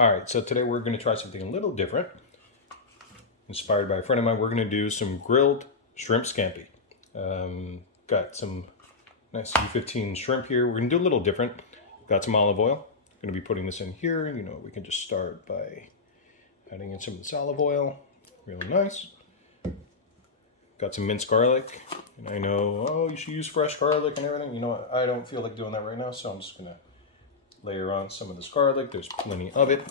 All right, so today we're going to try something a little different. Inspired by a friend of mine, we're going to do some grilled shrimp scampi. Got some nice U15 shrimp here. We're going to do a little different. Got some olive oil. Going to be putting this in here. You know, we can just start by adding in some of this olive oil. Really nice. Got some minced garlic. And I know, oh, you should use fresh garlic and everything. You know what? I don't feel like doing that right now, so I'm just going to layer on some of this garlic. There's plenty of it.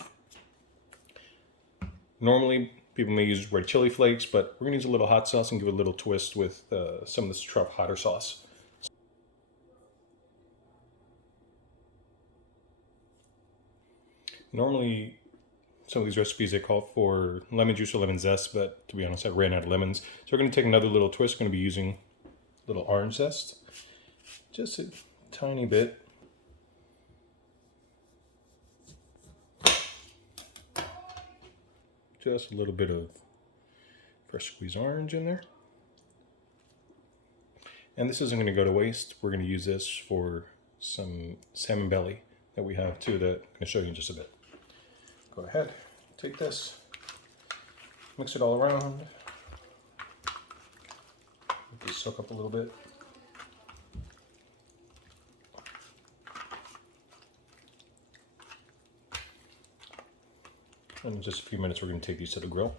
Normally, people may use red chili flakes, but we're going to use a little hot sauce and give it a little twist with some of this truff hotter sauce. Normally, some of these recipes, they call for lemon juice or lemon zest, but to be honest, I ran out of lemons. So we're going to take another little twist. We're going to be using a little orange zest. Just a tiny bit. Just a little bit of fresh squeezed orange in there. And this isn't going to go to waste. We're going to use this for some salmon belly that we have too that I'm going to show you in just a bit. Go ahead, take this, mix it all around. Let this soak up a little bit. And in just a few minutes, we're going to take these to the grill.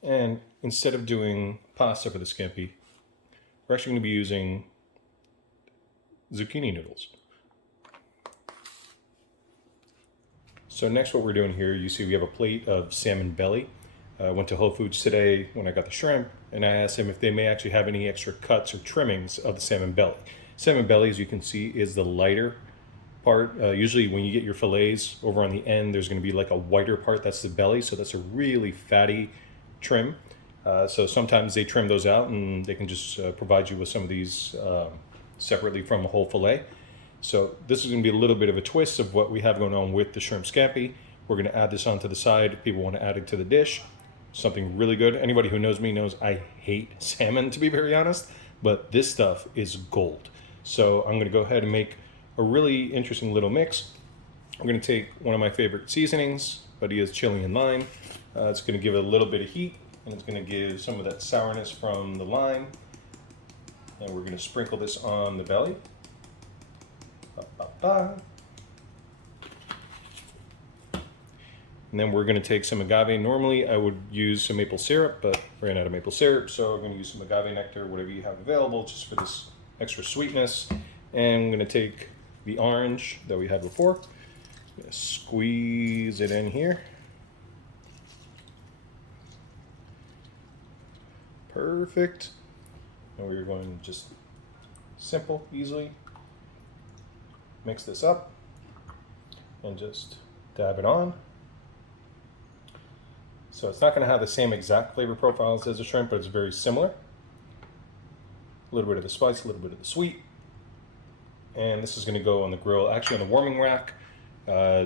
And instead of doing pasta for the scampi, we're actually going to be using zucchini noodles. So next what we're doing here, you see we have a plate of salmon belly. I went to Whole Foods today when I got the shrimp, and I asked them if they may actually have any extra cuts or trimmings of the salmon belly. Salmon belly, as you can see, is the lighter part. Usually when you get your fillets over on the end, there's going to be like a whiter part. That's the belly, so that's a really fatty trim. So sometimes they trim those out and they can just provide you with some of these separately from a whole fillet. So this is going to be a little bit of a twist of what we have going on with the shrimp scampi. We're going to add this onto the side if people want to add it to the dish. Something really good. Anybody who knows me knows I hate salmon, to be very honest, but this stuff is gold. So I'm going to go ahead and make a really interesting little mix. I'm going to take one of my favorite seasonings, Badia's chili and lime. It's going to give it a little bit of heat, and it's going to give some of that sourness from the lime. And we're going to sprinkle this on the belly. And then we're going to take some agave. Normally I would use some maple syrup, but ran out of maple syrup, so we're going to use some agave nectar, whatever you have available, just for this extra sweetness. And I'm going to take the orange that we had before. I'm going to squeeze it in here. Perfect. And we're going to just simple, easily mix this up and just dab it on. So it's not going to have the same exact flavor profiles as the shrimp, but it's very similar. A little bit of the spice, a little bit of the sweet. And this is going to go on the grill, actually on the warming rack,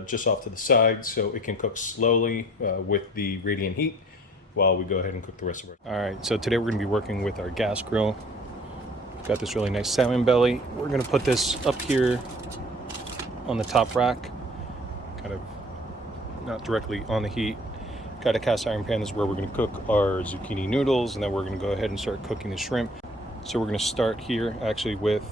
just off to the side, so it can cook slowly with the radiant heat while we go ahead and cook the rest of it. All right, so today we're going to be working with our gas grill. Got this really nice salmon belly. We're going to put this up here on the top rack, kind of not directly on the heat. Got a cast iron pan. This is where we're going to cook our zucchini noodles, and then we're going to go ahead and start cooking the shrimp. So we're going to start here actually with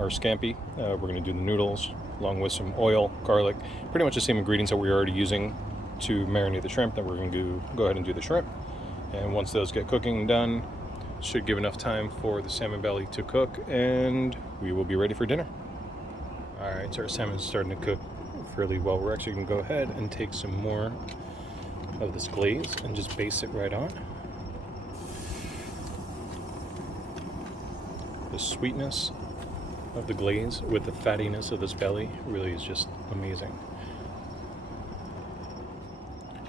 our scampi. We're going to do the noodles along with some oil, garlic, pretty much the same ingredients that we're already using to marinate the shrimp. Then we're going to go ahead and do the shrimp. And once those get cooking and done, should give enough time for the salmon belly to cook, and we will be ready for dinner. All right, so our salmon's starting to cook fairly well. We're actually going to go ahead and take some more of this glaze and just base it right on. The sweetness of the glaze with the fattiness of this belly really is just amazing.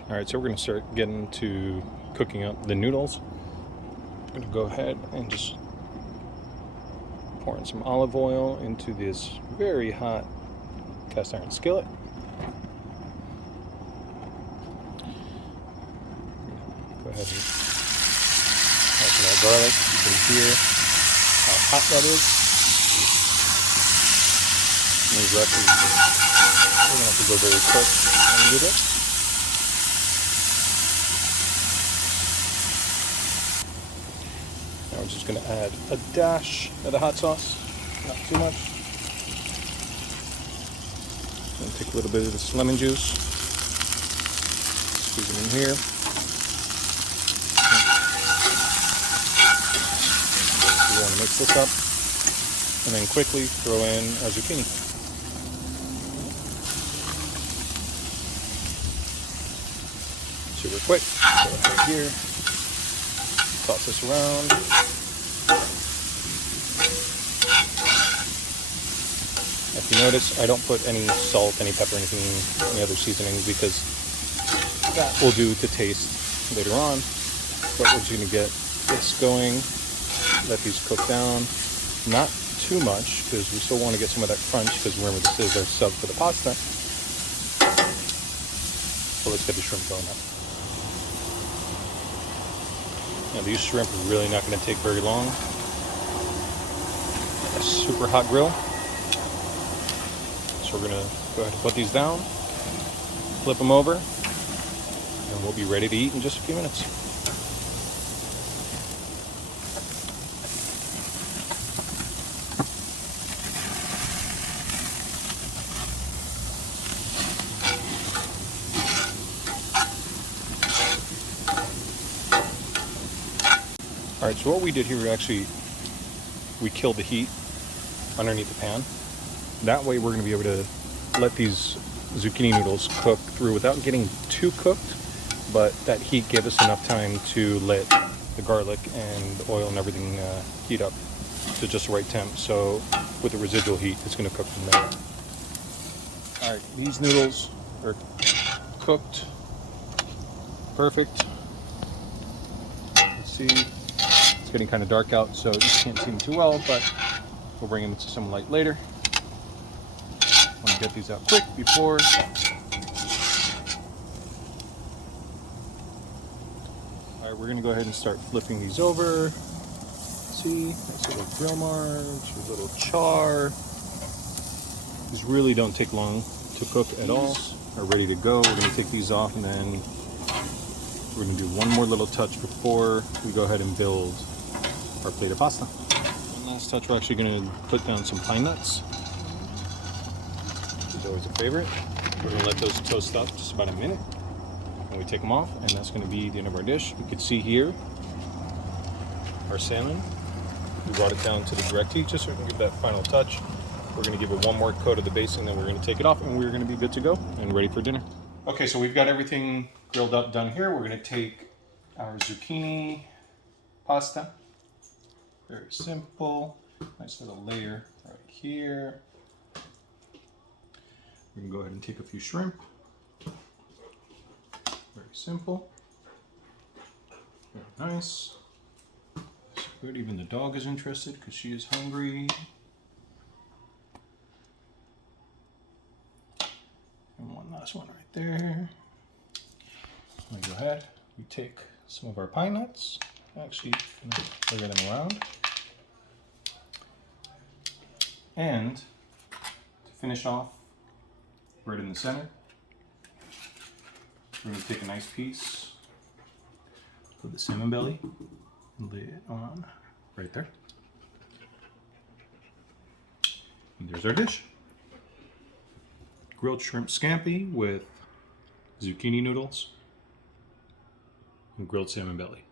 All right, so we're going to start getting to cooking up the noodles. I'm going to go ahead and just pour in some olive oil into this very hot cast iron skillet. Go ahead and add some more garlic. You can hear how hot that is. We're going to have to still very quick when you do this. Now we're just going to add a dash of the hot sauce, not too much. Going to take a little bit of this lemon juice, squeeze it in here. We want to mix this up, and then quickly throw in our zucchini. Super quick. So right here, toss this around. If you notice, I don't put any salt, any pepper, anything, any other seasonings, because that will do to taste later on. But we're just going to get this going, let these cook down, not too much, because we still want to get some of that crunch, because remember, this is our sub for the pasta. So let's get the shrimp going now. Now these shrimp are really not going to take very long. A super hot grill. So we're going to go ahead and put these down, flip them over, and we'll be ready to eat in just a few minutes. Alright, so what we did here, we killed the heat underneath the pan. That way we're going to be able to let these zucchini noodles cook through without getting too cooked, but that heat gave us enough time to let the garlic and the oil and everything heat up to just the right temp. So with the residual heat, it's going to cook from there. Alright, these noodles are cooked perfect. Let's see. It's getting kind of dark out, so you can't see them too well, but we'll bring them to some light later. I want to get these out quick before. Alright, we're going to go ahead and start flipping these over. See, nice little grill marks, a little char. These really don't take long to cook at all. Are ready to go. We're going to take these off, and then we're going to do one more little touch before we go ahead and build our plate of pasta. One last touch, we're actually going to put down some pine nuts. Which is always a favorite. We're going to let those toast up just about a minute, and we take them off, and that's going to be the end of our dish. You can see here our salmon. We brought it down to the direct heat just so we can give that final touch. We're going to give it one more coat of the basting, then we're going to take it off, and we're going to be good to go and ready for dinner. Okay, so we've got everything grilled up done here. We're going to take our zucchini pasta. Very simple. Nice little layer right here. We can go ahead and take a few shrimp. Very simple. Very nice. It's good. Even the dog is interested because she is hungry. And one last one right there. I'm gonna go ahead. We take some of our pine nuts. Actually, lay them around. And to finish off, right in the center, we're going to take a nice piece of the salmon belly and lay it on right there. And there's our dish. Grilled shrimp scampi with zucchini noodles and grilled salmon belly.